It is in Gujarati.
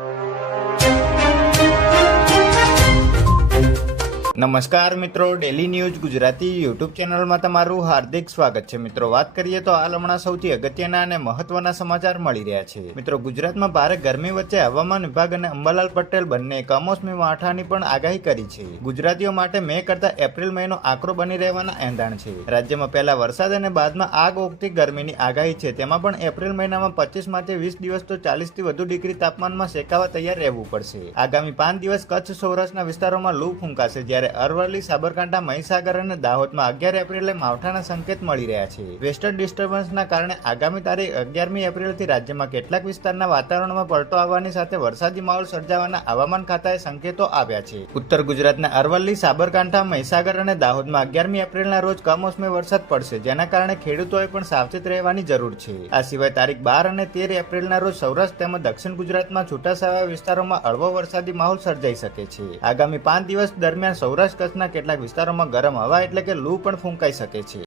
you. નમસ્કાર મિત્રો ડેલી ન્યૂઝ ગુજરાતી યુટ્યુબ ચેનલમાં તમારું હાર્દિક સ્વાગત છે. મિત્રો, વાત કરીએ તો હાલ હમણાં સૌથી અગત્યના અને મહત્વના સમાચાર મળી રહ્યા છે. મિત્રો, ગુજરાતમાં ભારે ગરમી વચ્ચે હવામાન વિભાગ અને અંબાલાલ પટેલ બંને કમોસમી માઠાની પણ આગાહી કરી છે. ગુજરાતીઓ માટે મે કરતા એપ્રિલ મહિનો આકરો બની રહેવાના એંધાણ છે. રાજ્યમાં પહેલા વરસાદ અને બાદમાં આગ ઓગતી ગરમીની આગાહી છે. તેમાં પણ એપ્રિલ મહિનામાં પચીસમાંથી વીસ દિવસ તો ચાલીસથી વધુ ડિગ્રી તાપમાનમાં શેકાવા તૈયાર રહેવું પડશે. આગામી પાંચ દિવસ કચ્છ, સૌરાષ્ટ્રના વિસ્તારોમાં લૂ ફૂંકાશે. જ્યારે અરવલ્લી, સાબરકાંઠા, મહીસાગર અને દાહોદમાં અગિયાર એપ્રિલે માવઠાના સંકેત મળી રહ્યા છે. વેસ્ટર્ન ડિસ્ટર્બન્સના કારણે આગામી તારીખ અગિયારમી એપ્રિલથી રાજ્યમાં કેટલાક વિસ્તારના વાતાવરણમાં પલટો આવવાની સાથે વરસાદી માહોલ સર્જાવાના હવામાન ખાતાએ સંકેતો આવ્યા છે. ઉત્તર ગુજરાતના અરવલ્લી, સાબરકાંઠા, મહીસાગર અને દાહોદમાં અગિયારમી એપ્રિલના રોજ કમોસમી વરસાદ પડશે, જેના કારણે ખેડૂતોએ પણ સાવચેત રહેવાની જરૂર છે. આ સિવાય તારીખ બાર અને તેર એપ્રિલના રોજ સૌરાષ્ટ્ર તેમજ દક્ષિણ ગુજરાતમાં છૂટાછવાયા વિસ્તારોમાં હળવો વરસાદી માહોલ સર્જાઈ શકે છે. આગામી પાંચ દિવસ દરમિયાન સૌરાષ્ટ્ર કચ્છના કેટલાક વિસ્તારોમાં ગરમ હવા એટલે કે લૂ પણ ફૂંકાઈ શકે છે.